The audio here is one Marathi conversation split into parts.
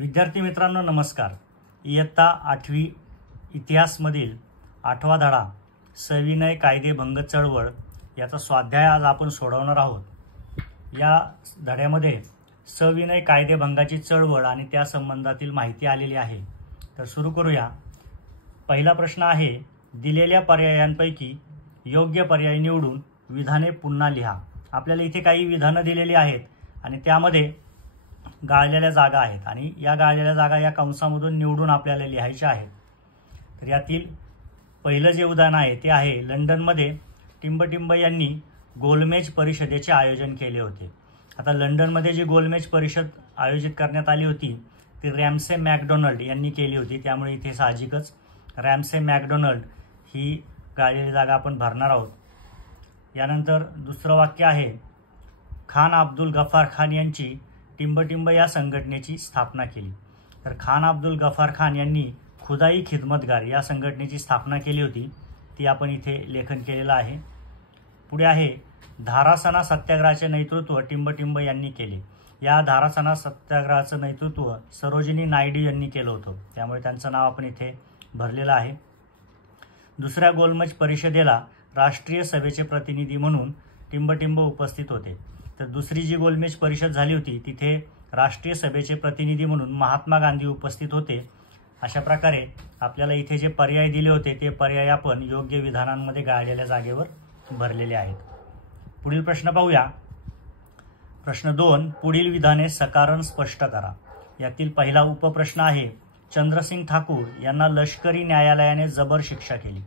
विद्यार्थी मित्रांनो नमस्कार। इयत्ता 8वी इतिहासमधील 8वा धडा सविनय कायदेभंग चळवळ याचा स्वाध्याय आज आपण सोडवणार आहोत। या धड्यामध्ये सविनय कायदेभंगाची चळवळ आणि त्या संबंधातील माहिती आलेली आहे। तर सुरू करूया। पहिला प्रश्न आहे, दिलेल्या पर्यायांपैकी योग्य पर्याय निवडून विधाने पुन्हा लिहा। आपल्याला इथे काही विधानं दिलेली आहेत आणि त्यामध्ये गाळलेल्या जागा आहेत आणि या गाळलेल्या जागा या कंसामधून निवडून आपल्याला लिहायच्या आहेत। तर यातील पहिलं जे उदाहरण आहे ते आहे, लंडनमध्ये टिंबटिंब यांनी गोलमेज परिषदेचे आयोजन केले होते। आता लंडनमध्ये जी गोलमेज परिषद आयोजित करण्यात आली होती ती रॅम्से मॅकडोनाल्ड यांनी केली होती, त्यामुळे इथे साहजिकच रॅम्से मॅकडोनाल्ड ही गाळलेली जागा आपण भरणार आहोत। यानंतर दुसरं वाक्य आहे, खान अब्दुल गफार खान यांची टिंबटिंब या संघटनेची स्थापना केली। तर खान अब्दुल गफार खान यांनी खुदाई खिदमतगार या संघटनेची स्थापना केली होती, ती आपण इथे लेखन केलेलं आहे। पुढे आहे, धारासणा सत्याग्रहाचे नेतृत्व टिंबटिंब यांनी केले। या धारासणा सत्याग्रहाचं नेतृत्व सरोजिनी नायडू यांनी केलं होतं, त्यामुळे त्यांचं नाव आपण इथे भरलेलं आहे। दुसऱ्या गोलमेज परिषदेला राष्ट्रीय सभेचे प्रतिनिधी म्हणून टिंबटिंब उपस्थित होते। तर दुसरी जी गोलमेज परिषद झाली होती तिथे राष्ट्रीय सभेचे प्रतिनिधी म्हणून महात्मा गांधी उपस्थित होते। अशा प्रकारे आपल्याला इथे जे पर्याय दिले होते ते पर्याय आपण योग्य विधानांमध्ये गाळलेल्या जागेवर भरलेले आहेत। पुढील प्रश्न पाहूया। प्रश्न 2, पुढील विधाने सकारण स्पष्ट करा। यातील पहिला उपप्रश्न आहे, चंद्रसिंग ठाकूर यांना लष्करी न्यायालयाने जबर शिक्षा केली।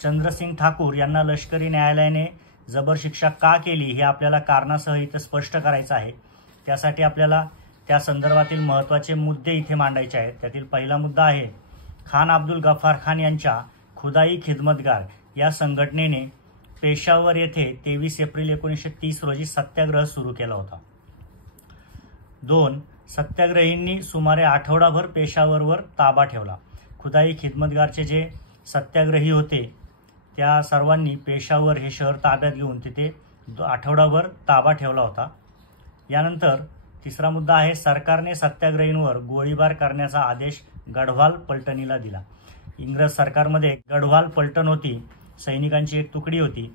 चंद्रसिंग ठाकूर यांना लष्करी न्यायालयाने जबर शिक्षा का केली हे आपल्याला कारणासह इथे स्पष्ट करायचं आहे। त्यासाठी आपल्याला त्या संदर्भातील महत्त्वाचे मुद्दे इथे मांडायचे आहेत। त्यातील पहिला मुद्दा आहे, खान अब्दुल गफार खान यांच्या खुदाई खिदमतगार या संघटनेने पेशावर येथे 23 एप्रिल 1930 रोजी सत्याग्रह सुरू केला होता। 2, सत्याग्रहींनी सुमारे आठवडाभर पेशावरवर ताबा ठेवला। खुदाई खिदमतगारचे जे सत्याग्रही होते त्या सर्वांनी पेशावर हे शहर ताब्यात घेऊन तिथे आठवडाभर ताबा ठेवला होता। यानंतर तिसरा मुद्दा आहे, सरकारने सत्याग्रहींवर गोळीबार करण्याचा आदेश गढवाल पलटणीला दिला। इंग्रज सरकारमध्ये गढवाल पलटण होती, सैनिकांची एक तुकडी होती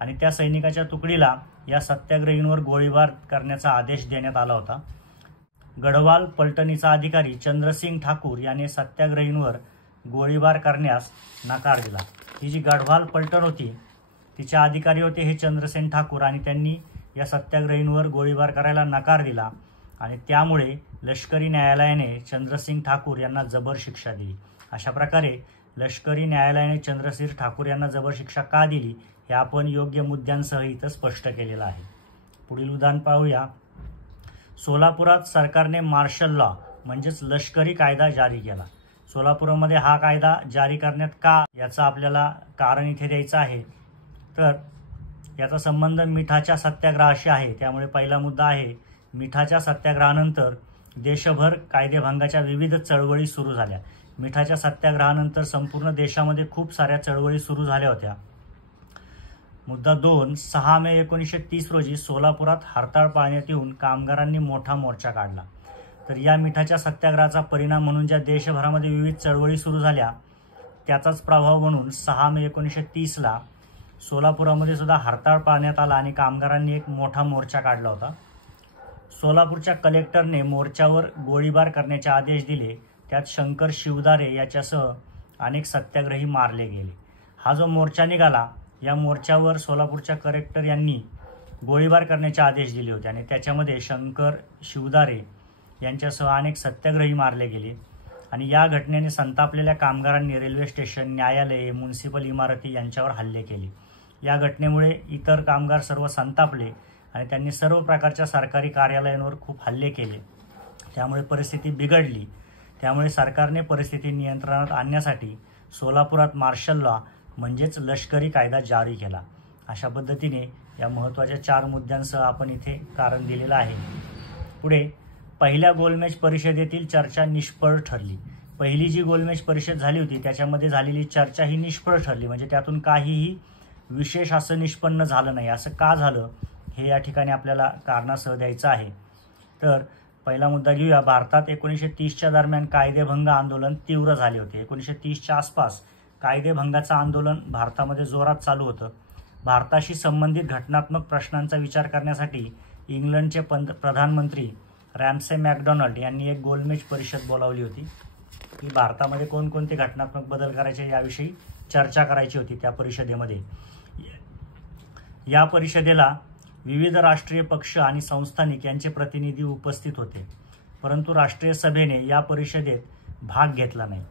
आणि त्या सैनिकाच्या तुकडीला या सत्याग्रहींवर गोळीबार करण्याचा आदेश देण्यात आला होता। गढवाल पलटणीचा अधिकारी चंद्रसिंग ठाकूर याने सत्याग्रहींवर गोळीबार करण्यास नकार दिला। ही जी गढवाल पलटण होती तिचे अधिकारी होते हे चंद्रसेन ठाकूर आणि त्यांनी या सत्याग्रहींवर गोळीबार करायला नकार दिला आणि त्यामुळे लष्करी न्यायालयाने चंद्रसिंग ठाकूर यांना जबर शिक्षा दिली। अशा प्रकारे लष्करी न्यायालयाने चंद्रसिंग ठाकूर यांना जबर शिक्षा का दिली हे आपण योग्य मुद्द्यांसह इथं स्पष्ट केलेलं आहे। पुढील उदाहरण पाहूया। सोलापुरात सरकारने मार्शल लॉ म्हणजेच लष्करी कायदा जारी केला। सोलापूरमध्ये हा कायदा जारी करण्यात का याचं आपल्याला कारण इथे द्यायचं आहे। तर याचा संबंध मिठाच्या सत्याग्रहाशी आहे, त्यामुळे पहिला मुद्दा आहे, मिठाच्या सत्याग्रहानंतर देशभर कायदेभंगाच्या विविध चळवळी सुरू झाल्या। मिठाच्या सत्याग्रहानंतर संपूर्ण देशामध्ये खूप साऱ्या चळवळी सुरू झाल्या होत्या। मुद्दा 2, 6 मे 1930 रोजी सोलापुरात हरताळ पाळण्यात येऊन कामगारांनी मोठा मोर्चा काढला। तर या मिठाच्या सत्याग्रहाचा परिणाम म्हणून ज्या देशभरामध्ये विविध चळवळी सुरू झाल्या त्याचाच प्रभाव म्हणून 6 मे 1930ला सोलापुरामध्ये सुद्धा हरताळ पाळण्यात आला आणि कामगारांनी एक मोठा मोर्चा काढला होता। सोलापूरच्या कलेक्टरने मोर्चावर गोळीबार करण्याचे आदेश दिले। त्यात शंकर शिवदारे याच्यासह अनेक सत्याग्रही मारले गेले। हा जो मोर्चा निघाला या मोर्चावर सोलापूरच्या कलेक्टर यांनी गोळीबार करण्याचे आदेश दिले होते आणि त्याच्यामध्ये शंकर शिवदारे यांच्यासह अनेक सत्याग्रही मारले गेले आणि या घटनेने संतापलेल्या कामगारांनी रेल्वे स्टेशन, न्यायालये, म्युनिसिपल इमारती यांच्यावर हल्ले केले। या घटनेमुळे इतर कामगार सर्व संतापले आणि त्यांनी सर्व प्रकारच्या सरकारी कार्यालयांवर खूप हल्ले केले, त्यामुळे परिस्थिती बिघडली। त्यामुळे सरकारने परिस्थिती नियंत्रणात आणण्यासाठी सोलापुरात मार्शल लॉ म्हणजेच लष्करी कायदा जारी केला। अशा पद्धतीने या महत्त्वाच्या 4 मुद्द्यांसह आपण इथे कारण दिलेलं आहे। पुढे, पहिल्या गोलमेज परिषदेतील चर्चा निष्फळ ठरली। पहिली जी गोलमेज परिषद झाली होती त्याच्यामध्ये झालेली चर्चा ही निष्फळ ठरली, म्हणजे त्यातून काहीही विशेष असं निष्पन्न झालं नाही। असं का झालं हे या ठिकाणी आपल्याला कारणासह द्यायचं आहे। तर पहिला मुद्दा घेऊया. भारतात 1930च्या दरम्यान कायदेभंग आंदोलन तीव्र झाले होते. 1930च्या आसपास कायदेभंगाचं आंदोलन भारतामध्ये जोरात चालू होतं. भारताशी संबंधित घटनात्मक प्रश्नांचा विचार करण्यासाठी इंग्लंडचे प्रधानमंत्री रॅम्से मॅकडोनाल्ड यांनी एक गोलमेज परिषद बोलावली होती. की भारतामध्ये कोणकोणते घटनात्मक बदल करायचे याविषयी चर्चा करायची होती त्या परिषदेमध्ये. या परिषदेला विविध राष्ट्रीय पक्ष आणि संस्थानिक यांचे प्रतिनिधी उपस्थित होते, परंतु राष्ट्रीय सभेने या परिषदेत भाग घेतला नाही.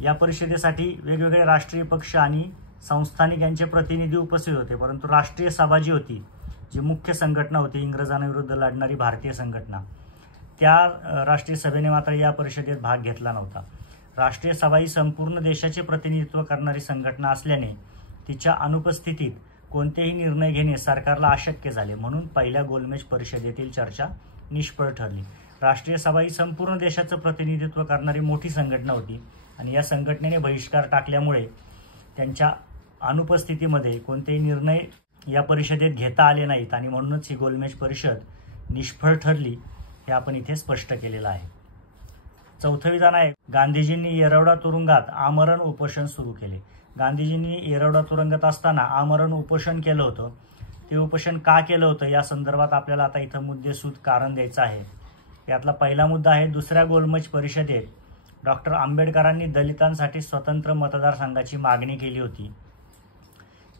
या परिषदेसाठी वेगवेगळे राष्ट्रीय पक्ष आणि संस्थानिक यांचे प्रतिनिधी उपस्थित होते, परंतु राष्ट्रीय सभा जी होती, जी मुख्य संघटना होती इंग्रजांविरुद्ध लढणारी भारतीय संघटना, त्या राष्ट्रीय सभेने मात्र या परिषदेत भाग घेतला नव्हता. राष्ट्रीय सभा ही संपूर्ण देशाचे प्रतिनिधित्व करणारी संघटना असल्याने तिच्या अनुपस्थितीत कोणतेही निर्णय घेणे सरकारला अशक्य झाले, म्हणून पहिल्या गोलमेज परिषदेतील चर्चा निष्फळ ठरली. राष्ट्रीय सभा ही संपूर्ण देशाचं प्रतिनिधित्व करणारी मोठी संघटना होती आणि या संघटनेने बहिष्कार टाकल्यामुळे त्यांच्या अनुपस्थितीमध्ये कोणतेही निर्णय या परिषदेत घेता आले नाहीत आणि म्हणूनच ही गोलमेज परिषद निष्फळ ठरली, हे आपण इथे स्पष्ट केलेलं आहे. चौथं विधान आहे, गांधीजींनी येरवडा तुरुंगात आमरण उपोषण सुरू केले. गांधीजींनी येरवडा तुरुंगात असताना आमरण उपोषण केलं होतं. ते उपोषण का केलं होतं या संदर्भात आपल्याला आता इथं मुद्देसूद कारण द्यायचं आहे. यातला पहिला मुद्दा आहे, दुसऱ्या गोलमेज परिषदेत डॉक्टर आंबेडकरांनी दलितांसाठी स्वतंत्र मतदारसंघाची मागणी केली होती.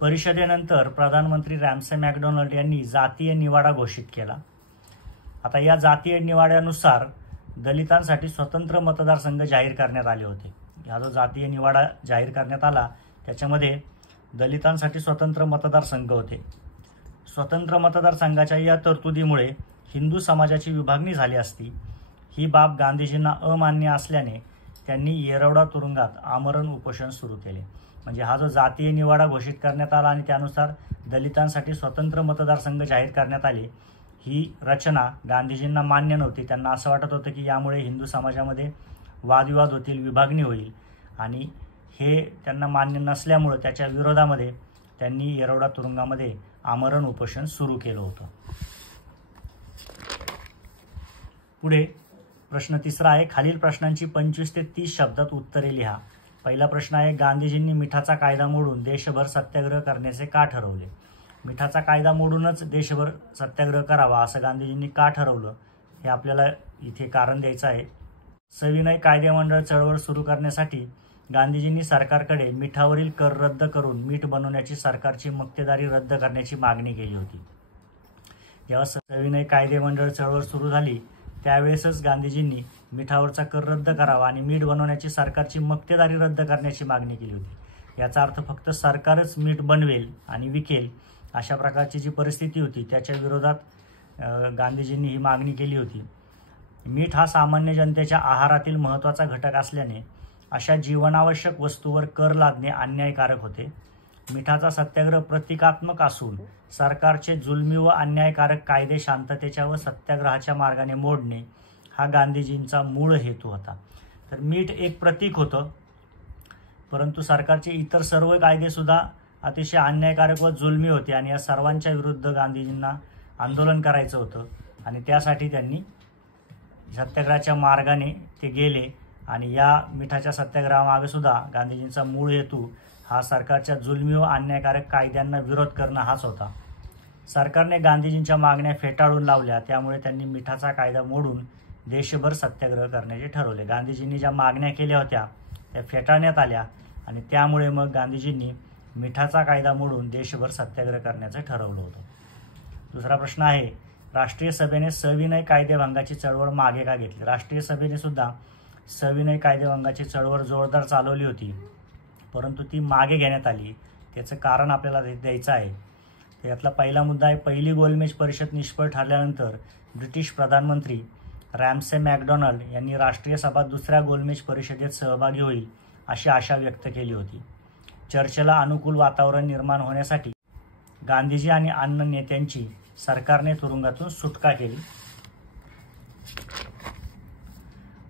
परिषदेनंतर प्रधानमंत्री रॅम्से मॅकडोनाल्ड यांनी जातीय निवाडा घोषित केला. आता या जातीय निवाड्यानुसार दलितांसाठी स्वतंत्र मतदारसंघ जाहीर करण्यात आले होते. हा जो जातीय निवाडा जाहीर करण्यात आला त्याच्यामध्ये दलितांसाठी स्वतंत्र मतदारसंघ होते. स्वतंत्र मतदारसंघाच्या या तरतुदीमुळे हिंदू समाजाची विभागणी झाली असती. ही बाब गांधीजींना अमान्य असल्याने त्यांनी येरवडा तुरुंगात आमरण उपोषण सुरू केले. म्हणजे हा जो जातीय निवाडा घोषित करण्यात आला आणि त्यानुसार दलितांसाठी स्वतंत्र मतदारसंघ जाहीर करण्यात आले, ही रचना गांधीजींना मान्य नव्हती. त्यांना असं वाटत होतं की यामुळे हिंदू समाजामध्ये वादविवाद होतील, विभागणी होईल आणि हे त्यांना मान्य नसल्यामुळं त्याच्या विरोधामध्ये त्यांनी येरवडा तुरुंगामध्ये आमरण उपोषण सुरू केलं होतं. पुढे प्रश्न तिसरा आहे, खालील प्रश्नांची 25 ते 30 शब्दात उत्तरे लिहा. पहिला प्रश्न आहे, गांधीजींनी मिठाचा कायदा मोडून देशभर सत्याग्रह करण्याचे का ठरवले? मिठाचा कायदा मोडूनच देशभर सत्याग्रह करावा असं गांधीजींनी का ठरवलं हे आपल्याला इथे कारण द्यायचं आहे. सविनय कायदेमंडळ चळवळ सुरू करण्यासाठी गांधीजींनी सरकारकडे मिठावरील कर रद्द करून मीठ बनवण्याची सरकारची मक्तेदारी रद्द करण्याची मागणी केली होती. जेव्हा सविनय कायदेमंडळ चळवळ सुरू झाली त्यावेळेसच गांधीजींनी मिठावरचा कर रद्द करावा आणि मीठ बनवण्याची सरकारची मक्तेदारी रद्द करण्याची मागणी केली होती. याचा अर्थ फक्त सरकारच मीठ बनवेल आणि विकेल अशा प्रकारची जी परिस्थिती होती त्याच्या विरोधात गांधीजींनी ही मागणी केली होती. मीठ हा सामान्य जनतेच्या आहारातील महत्त्वाचा घटक असल्याने अशा जीवनावश्यक वस्तूवर कर लादणे अन्यायकारक होते. मिठाचा सत्याग्रह प्रतिकात्मक असून सरकारचे जुलमी व अन्यायकारक कायदे शांततेच्या व सत्याग्रहाच्या मार्गाने मोडणे हा गांधीजींचा मूळ हेतू होता. तर मीठ एक प्रतीक होतं, परंतु सरकारचे इतर सर्व कायदे सुद्धा अतिशय अन्यायकारक व जुलमी होते आणि या सर्वांच्या विरुद्ध गांधीजींना आंदोलन करायचं होतं आणि त्यासाठी त्यांनी सत्याग्रहाच्या मार्गाने ते गेले. आणि या मिठाच्या सत्याग्रहामागे सुद्धा गांधीजींचा मूळ हेतू हा सरकारच्या जुलमी व अन्यायकारक कायद्यांना विरोध करणं हाच होता. सरकारने गांधीजींच्या मागण्या फेटाळून लावल्या, त्यामुळे त्यांनी मिठाचा कायदा मोडून देशभर सत्याग्रह करण्याचे ठरवले. गांधीजींनी ज्या मागण्या केल्या होत्या त्या फेटाळण्यात आल्या आणि त्यामुळे मग गांधीजींनी मिठाचा कायदा मोडून देशभर सत्याग्रह करण्याचं ठरवलं होतं. दुसरा प्रश्न आहे, राष्ट्रीय सभेने सविनय कायदेभंगाची चळवळ मागे का घेतली? राष्ट्रीय सभेने सुद्धा सविनय कायदेभंगाची चळवळ जोरदार चालवली होती, परंतु ती मागे घेण्यात आली. त्याचं कारण आपल्याला द्यायचं आहे. त्यातला पहिला मुद्दा आहे, पहिली गोलमेज परिषद निष्फळ ठरल्यानंतर ब्रिटिश प्रधानमंत्री रॅम्से मॅकडोनाल्ड यांनी राष्ट्रीय सभा दुसऱ्या गोलमेज परिषदेत सहभागी होईल अशी आशा व्यक्त केली होती. चर्चेला अनुकूल वातावरण निर्माण होण्यासाठी गांधीजी आणि अन्य नेत्यांची सरकारने तुरुंगातून सुटका केली.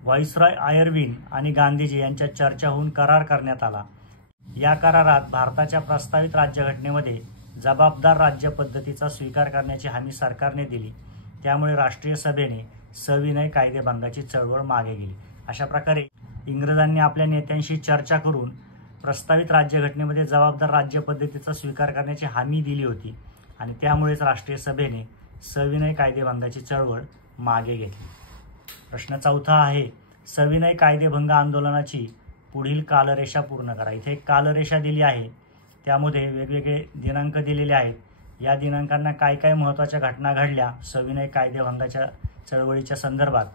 व्हाईसरॉय आयर्विन आणि गांधीजी यांच्यात चर्चा होऊन करार करण्यात आला. या करारात भारताच्या प्रस्तावित राज्यघटनेमध्ये जबाबदार राज्य पद्धतीचा स्वीकार करण्याची हमी सरकारने दिली. त्यामुळे राष्ट्रीय सभेने सविनय कायदेभंगाची चळवळ मागे गेली. अशा प्रकारे इंग्रजांनी आपल्या नेत्यांशी चर्चा करून प्रस्तावित राज्यघटनेमध्ये जबाबदार राज्यपद्धतीचा स्वीकार करण्याची हमी दिली होती आणि त्यामुळेच राष्ट्रीय सभेने सविनय कायदेभंगाची चळवळ मागे घेतली. प्रश्न चौथा आहे, सविनय कायदेभंग आंदोलनाची पुढील कालरेषा पूर्ण करा. इथे एक कालरेषा दिली आहे, त्यामध्ये वेगवेगळे दिनांक दिलेले आहेत. या दिनांकांना काय काय महत्त्वाच्या घटना घडल्या सविनय कायदेभंगाच्या चळवळीच्या संदर्भात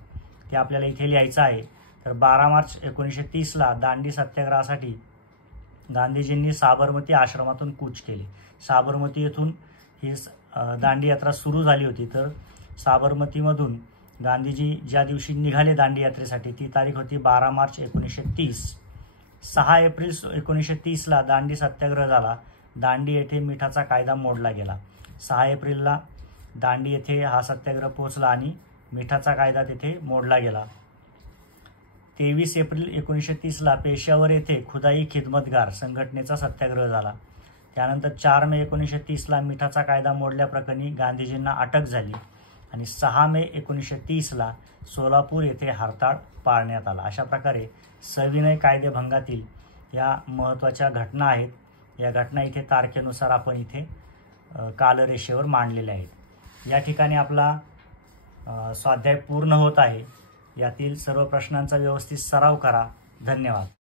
ते आपल्याला इथे लिहायचं आहे. तर 12 मार्च 1930ला दांडी सत्याग्रहासाठी गांधीजींनी साबरमती आश्रमातून कूच केले. साबरमती येथून ही दांडी यात्रा सुरू झाली होती. तर साबरमतीमधून गांधीजी ज्या दिवशी निघाले दांडी यात्रेसाठी ती तारीख होती 12 मार्च 1930. 6 एप्रिल 1930ला दांडी सत्याग्रह झाला. दांडी येथे मिठाचा कायदा मोडला गेला. 6 एप्रिलला दांडी येथे हा सत्याग्रह पोहोचला आणि मिठाचा कायदा तेथे मोडला गेला. 23 एप्रिल 1930ला पेशावर येथे खुदाई खिदमतगार संघटनेचा सत्याग्रह झाला. त्यानंतर 4 मे 1930ला मिठाचा कायदा मोडल्याप्रकरणी गांधीजींना अटक झाली आणि 6 मे 1930ला सोलापूर येथे हरताळ पाळण्यात आला. अशा प्रकारे सविनय कायदेभंगातील या महत्त्वाच्या घटना आहेत. या घटना इथे तारखेनुसार आपण इथे कालरेषेवर मांडलेल्या आहेत. या ठिकाणी आपला स्वाध्याय पूर्ण होत आहे. यातील सर्व प्रश्नांचा व्यवस्थित सराव करा. धन्यवाद.